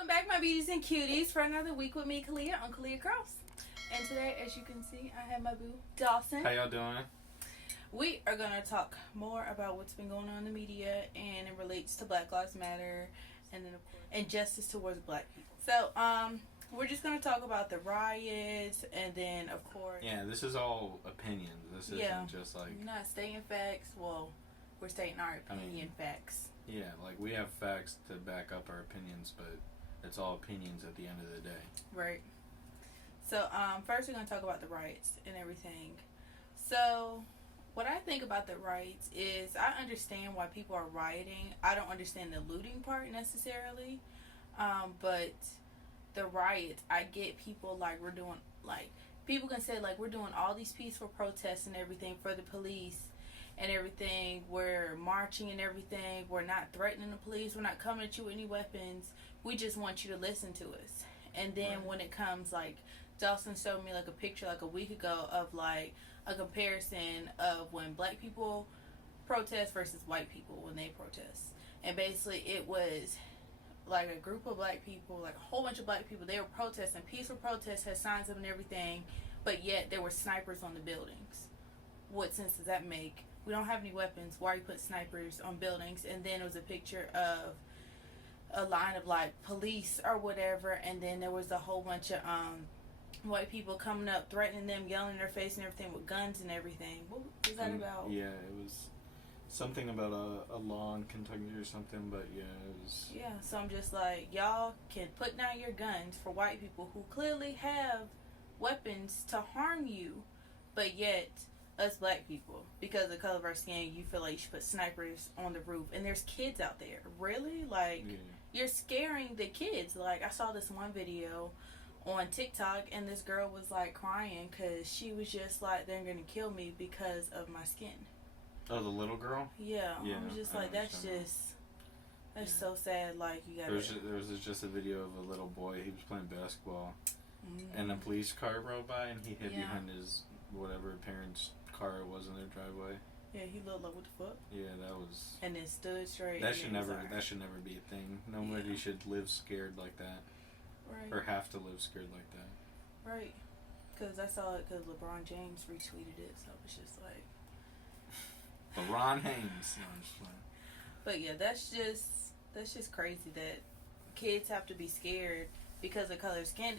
Welcome back, my beauties and cuties, for another week with me, Khaliyah, on Khaliyah Kurls. And today, as you can see, I have my boo, Dawson. How y'all doing? We are going to talk more about what's been going on in the media, and it relates to Black Lives Matter, and then, of course, injustice towards Black people. So, we're just going to talk about the riots, and then, of course... Yeah, this is all opinions. This isn't just like... We're not stating facts. Well, we're stating our opinion facts. Yeah, like, we have facts to back up our opinions, but it's all opinions at the end of the day. Right. So, first we're going to talk about the riots and everything. So, what I think about the riots is I understand why people are rioting. I don't understand the looting part necessarily. But the riots, I get people like we're doing, like, people can say like we're doing all these peaceful protests and everything for the police and everything. We're marching and everything. We're not threatening the police. We're not coming at you with any weapons. We just want you to listen to us. And then when it comes, like, Dawson showed me like a picture like a week ago of like a comparison of when Black people protest versus white people when they protest. And basically it was like a group of Black people, like a whole bunch of Black people, they were protesting, peaceful protests, had signs up and everything, but yet there were snipers on the buildings. What sense does that make? We don't have any weapons. Why are you putting snipers on buildings? And then it was a picture of a line of like police or whatever, and then there was a whole bunch of white people coming up, threatening them, yelling in their face and everything with guns and everything. What was that about? Yeah, it was something about a law in Kentucky or something, but yeah, it was... Yeah, so I'm just like, y'all can put down your guns for white people who clearly have weapons to harm you, but yet us Black people, because of the color of our skin, you feel like you should put snipers on the roof, and there's kids out there. Really? Like, you're scaring the kids. Like, I saw this one video on TikTok, and this girl was like crying because she was just like, they're gonna kill me because of my skin. Oh, the little girl? Yeah, I'm just like, that's so sad. Like, you gotta... There was just a video of a little boy. He was playing basketball, and a police car rode by, and he hid behind his whatever parents' car it was in their driveway. Yeah, he looked like, what the fuck? Yeah, that was... And then stood straight. That should never be a thing. Nobody should live scared like that. Right. Or have to live scared like that. Right. Because I saw it because LeBron James retweeted it, so it's just like... LeBron James. No, I'm just playing. But yeah, that's just crazy that kids have to be scared because of color of skin.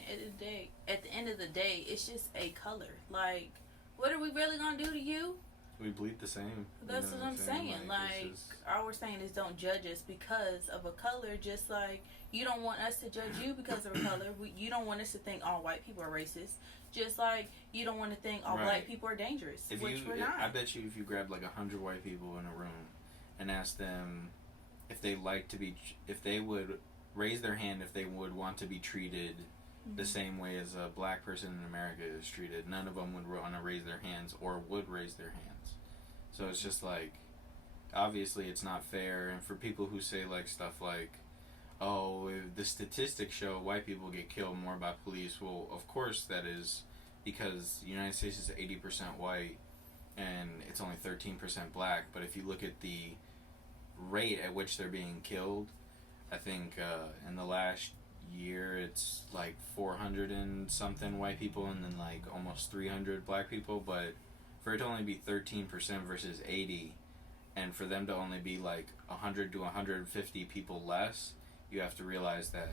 At the end of the day, it's just a color. Like, what are we really going to do to you? We bleed the same. That's what I'm saying. Like, all we're saying is don't judge us because of a color, just like you don't want us to judge you because of a color. You don't want us to think all white people are racist. Just like you don't want to think all Black people are dangerous, which we're not. I bet you if you grabbed like 100 white people in a room and asked them if they would raise their hand if they would want to be treated the same way as a Black person in America is treated, none of them would want to raise their hands or would raise their hands. So it's just like, obviously it's not fair. And for people who say like stuff like, oh, the statistics show white people get killed more by police, well, of course that is because the United States is 80% white and it's only 13% Black. But if you look at the rate at which they're being killed, I think in the last year it's like 400 and something white people and then like almost 300 Black people. But for it to only be 13% versus 80, and for them to only be like 100 to 150 people less, you have to realize that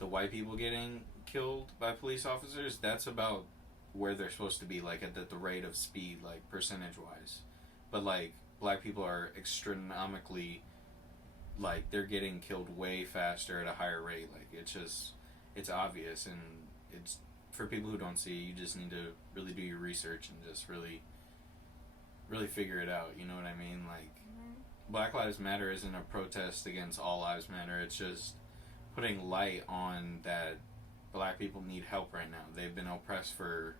the white people getting killed by police officers, that's about where they're supposed to be, like at the rate of speed, like percentage wise. But like Black people are astronomically, like they're getting killed way faster at a higher rate. Like it's obvious, and it's for people who don't see, you just need to really do your research and just really figure it out. You know what I mean? Like, Black Lives Matter isn't a protest against all lives matter. It's just putting light on that Black people need help right now. They've been oppressed for,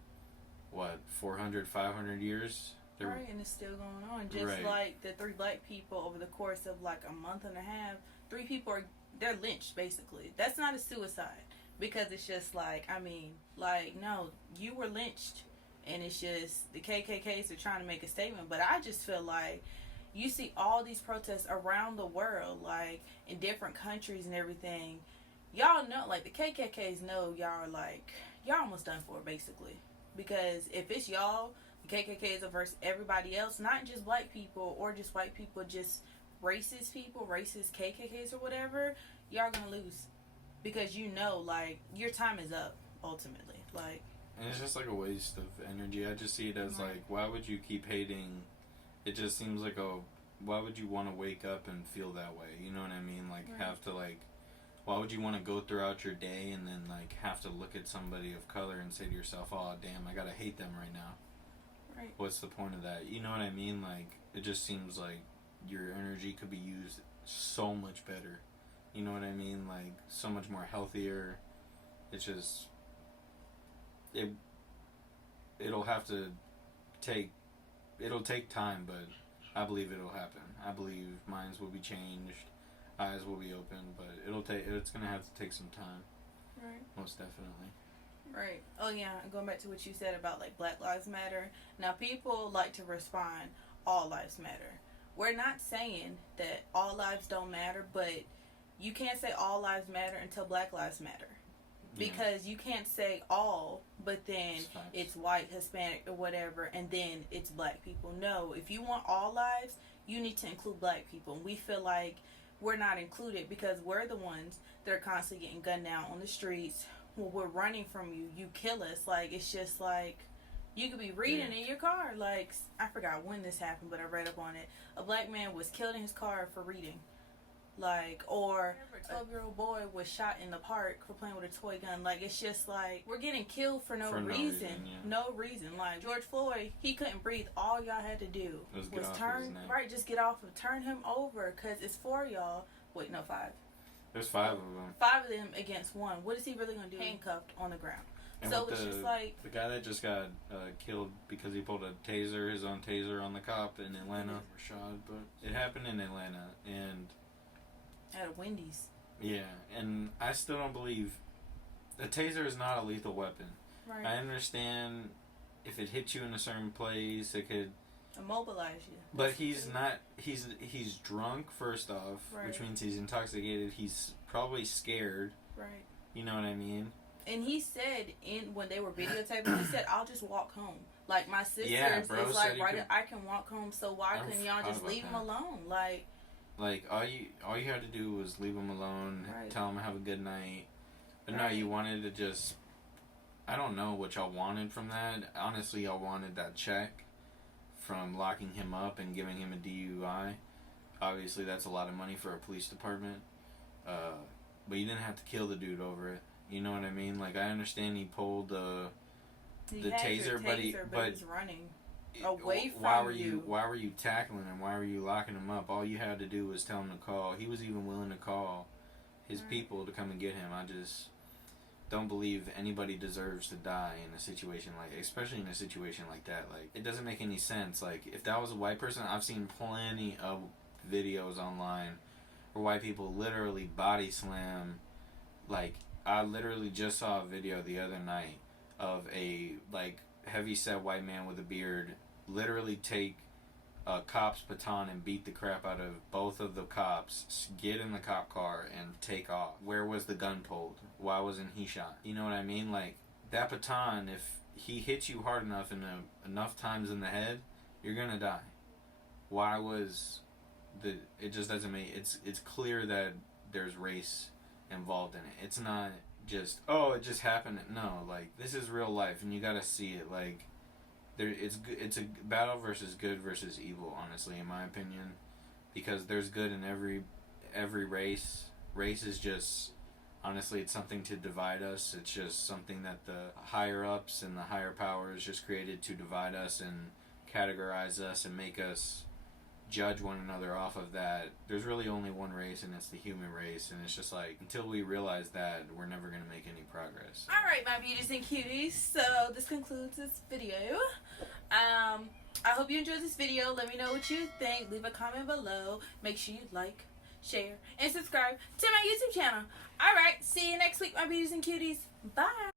400, 500 years? Right, and it's still going on. Just like the 3 Black people over the course of like a month and a half, 3 people they're lynched basically. That's not a suicide because it's just like, I mean, like, no, you were lynched. And it's just the KKKs are trying to make a statement. But I just feel like you see all these protests around the world, like in different countries and everything, y'all know, like, the KKKs know y'all are, like, y'all almost done for, basically. Because if it's y'all, the KKKs are versus everybody else, not just black people or just white people, just racist people, racist KKKs or whatever, y'all gonna lose. Because you know, like, your time is up, ultimately. Like, and it's just like a waste of energy. I just see it as like, why would you keep hating? It just seems like why would you want to wake up and feel that way? You know what I mean? Like, have to, like, why would you want to go throughout your day and then, like, have to look at somebody of color and say to yourself, oh, damn, I gotta hate them right now? Right. What's the point of that? You know what I mean? Like, it just seems like your energy could be used so much better. You know what I mean? Like, so much more healthier. It's just, it'll have to it'll take time, but I believe it'll happen. I believe minds will be changed, eyes will be opened, but it's gonna have to take some time. Right. Most definitely. Right. Oh yeah, going back to what you said about, like, Black Lives Matter. Now, people like to respond, all lives matter. We're not saying that all lives don't matter, but you can't say all lives matter until Black Lives Matter. Because you can't say all, but then it's white, Hispanic, or whatever, and then it's black people. No, if you want all lives, you need to include black people. And we feel like we're not included because we're the ones that are constantly getting gunned down on the streets. When we're running from you, you kill us. Like, it's just like, you could be reading in your car. Like, I forgot when this happened, but I read up on it. A black man was killed in his car for reading. Like, or a 12-year-old boy was shot in the park for playing with a toy gun. Like, it's just like, we're getting killed for no reason. No reason. Like, George Floyd, he couldn't breathe. All y'all had to do was turn, just get off and turn him over, because it's 4 y'all. Wait, no, 5. There's 5 of them. 5 of them against 1. What is he really going to do? Handcuffed on the ground. And so it's just like, the guy that just got killed because he pulled his own taser on the cop in Atlanta, Rashad, but it happened in Atlanta, and at a Wendy's. Yeah, and I still don't believe a taser is not a lethal weapon. Right. I understand if it hits you in a certain place, it could immobilize you. But he's not. He's drunk first off, which means he's intoxicated. He's probably scared. Right. You know what I mean? And he said when they were videotaping, he said, "I'll just walk home. Like, my sister is like I can walk home. So why couldn't y'all just leave him alone? Like, all you had to do was leave him alone, tell him have a good night. But no, you wanted to just, I don't know what y'all wanted from that. Honestly, y'all wanted that check from locking him up and giving him a DUI. Obviously, that's a lot of money for a police department. But you didn't have to kill the dude over it. You know what I mean? Like, I understand he pulled the taser, but he was running away from you. Why were you tackling him? Why were you locking him up? All you had to do was tell him to call. He was even willing to call his people to come and get him. I just don't believe anybody deserves to die in a situation especially in a situation like that. Like, it doesn't make any sense. Like, if that was a white person, I've seen plenty of videos online where white people literally body slam. Like, I literally just saw a video the other night of a heavy-set white man with a beard literally take a cop's baton and beat the crap out of both of the cops, get in the cop car, and take off. Where was the gun pulled? Why wasn't he shot? You know what I mean? Like, that baton, if he hits you hard enough enough times in the head, you're gonna die. Why was it just doesn't make it's clear that there's race involved in it. It's not just, oh, it just happened. No, like, this is real life, and you gotta see it. Like, it's a battle versus good versus evil, honestly, in my opinion, because there's good in every race. Race is just, honestly, it's something to divide us. It's just something that the higher ups and the higher powers just created to divide us and categorize us and make us judge one another off of that. There's really only one race, and it's the human race, and it's just like, until we realize that, we're never going to make any progress. Alright, my beauties and cuties, so this concludes this video. I hope you enjoyed this video. Let me know what you think. Leave a comment below. Make sure you like, share, and subscribe to my YouTube channel. Alright, see you next week, my beauties and cuties. Bye!